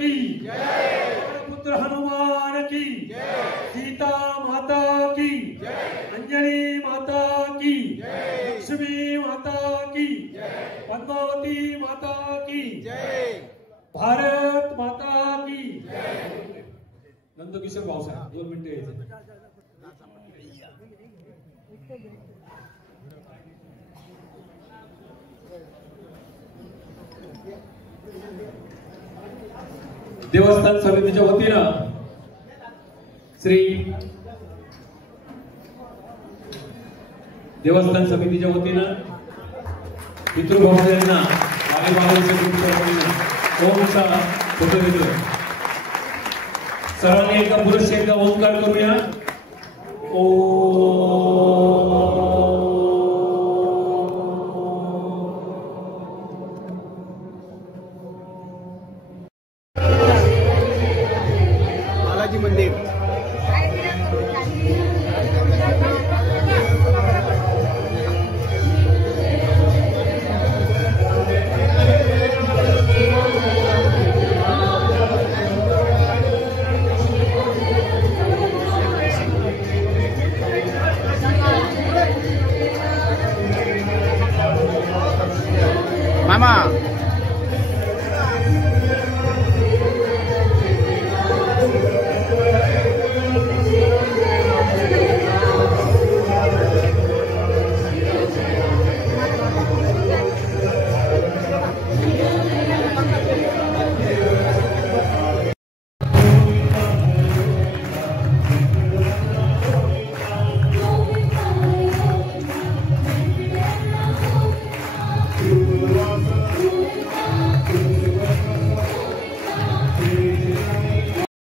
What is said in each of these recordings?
की पुत्र हनुमान की सीता माता की अंजनी माता की लक्ष्मी माता की पद्मावती माता की भारत माता की नंदकिशोर भाऊसाहेब 2 मिनिटे यायचे. देवस्थान समितीच्या वतीनं देवस्थान समितीच्या वतीनं पितृभवनांना ओमचा फोटो देतो. सर्वांनी एका पुरुष एकदा ओंकार करूया. बालाजी मंदिर मामा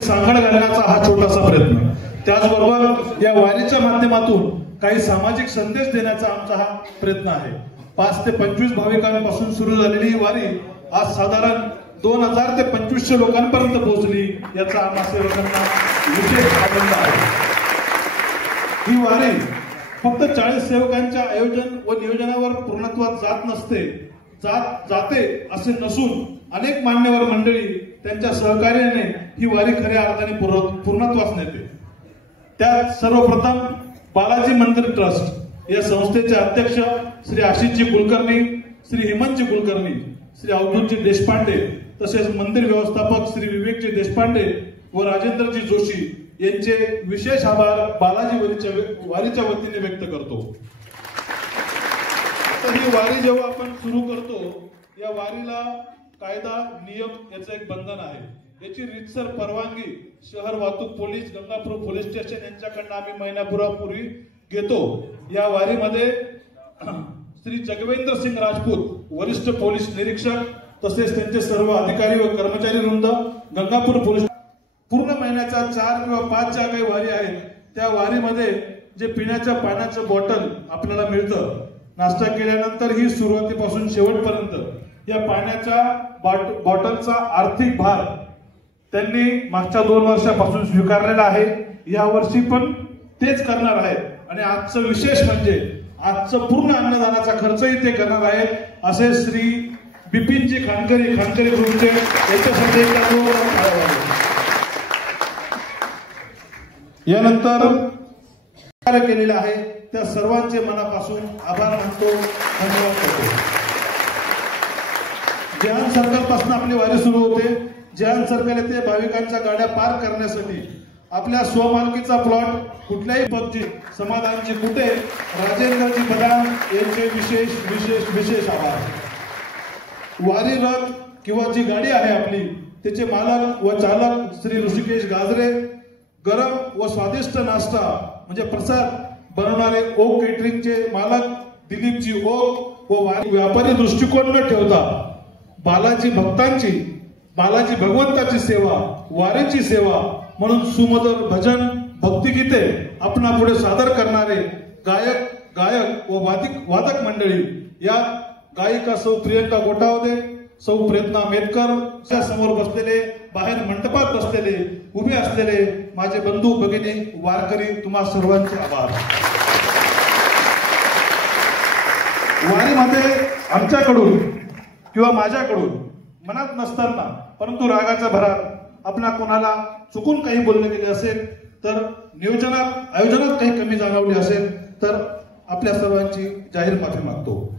सांगड घालण्याचा हा छोटासा प्रयत्न. त्याचबरोबर या वारीच्या माध्यमातून काही सामाजिक संदेश देण्याचा आमचा हा प्रयत्न आहे. 5 ते 25 भाविकांपासून सुरू झालेली ही वारी आज साधारण 2000 ते 2500 लोकांपर्यंत पोहोचली. याचा आम्हा सेवकांना विशेष आनंद आहे. ही वारी फक्त 40 सेवकांच्या आयोजन व नियोजनावर पूर्णत्वात जाते असे नसून अनेक मान्यवर मंडळी त्यांच्या सहकार्याने ही वारी खऱ्या अर्थाने पूर्णत्वास नेते. त्यात सर्वप्रथम बालाजी मंदिर ट्रस्ट या संस्थेचे अध्यक्ष श्री आशिषजी कुलकर्णी, श्री हेमंतजी कुलकर्णी, श्री अवधूतजी देशपांडे तसेच मंदिर व्यवस्थापक श्री विवेकजी देशपांडे व राजेंद्रजी जोशी यांचे विशेष आभार बालाजी वारीच्या वतीने व्यक्त करतो. तर ही वारी जेव्हा आपण सुरू करतो, या वारीला कायदा नियम याचं एक बंधन आहे. याची रीतसर परवानगी शहर वाहतूक पोलीस, गंगापूर पोलीस स्टेशन यांच्याकडनं आम्ही महिन्यापूर्वी घेतो. या वारीमध्ये श्री जगवेंद्र सिंग राजपूत वरिष्ठ पोलीस निरीक्षक तसेच त्यांचे सर्व अधिकारी व कर्मचारी वृंद, गंगापूर पोलीस पूर्ण महिन्याच्या 4 किंवा 5 ज्या काही वारी आहेत त्या वारीमध्ये जे पिण्याच्या पाण्याचं बॉटल आपल्याला मिळतं, नाश्ता केल्यानंतर ही सुरुवातीपासून शेवटपर्यंत या पाण्याच्या बॉटलचा आर्थिक भार त्यांनी मागच्या 2 वर्षापासून स्वीकारलेला आहे. या वर्षी पण तेच करणार आहेत. आणि आजचं विशेष म्हणजे आजचं पूर्ण अन्नदानाचा खर्चही ते करणार आहेत असे श्री बिपिनजी खानकरी ग्रुपचे याच्यासाठी यानंतर कार्य केलेले आहे त्या सर्वांचे मनापासून आभार मानतो, धन्यवाद करतो. जहान सर्कल पासून आपली वारी सुरू होते. जहान सर्कल येथे भाविकांच्या गाड्या पार्क करण्यासाठी आपल्या स्वमालकीचा प्लॉट कुठल्याही पक्षी समाधानची कुठे राजेंद्रजी बदाम यांचे विशेष आभार. वारी रथ किंवा जी गाडी आहे आपली त्याचे मालक व चालक श्री ऋषिकेश गाजरे, गरम व स्वादिष्ट नाश्ता म्हणजे प्रसाद बनवणारे ओक केटरिंगचे मालक दिलीपजी ओक व वारी व्यापारी दृष्टिकोन न ठेवता बालाजी भगवंताची सेवा, वारीची सेवा म्हणून सुमधुर भजन भक्तिगीते आपणापुढे सादर करणारे गायक व वादक मंडळी. या गायिका सौ प्रियंका गोटावदे, सौ प्रयत्ना मेतकर समोर बसलेले, बाहेर मंडपात बसलेले, उभे असलेले माझे बंधू भगिनी वारकरी, तुम्हा सर्वांचे आभार. वारीमध्ये आमच्याकडून किंवा माझ्याकडून मनात नसताना परंतु रागाच्या भरात आपल्या कोणाला चुकून काही बोलले गेले असेल तर आयोजनात काही कमी जाणवली असेल तर आपल्या सर्वांची जाहीर माफी मागतो.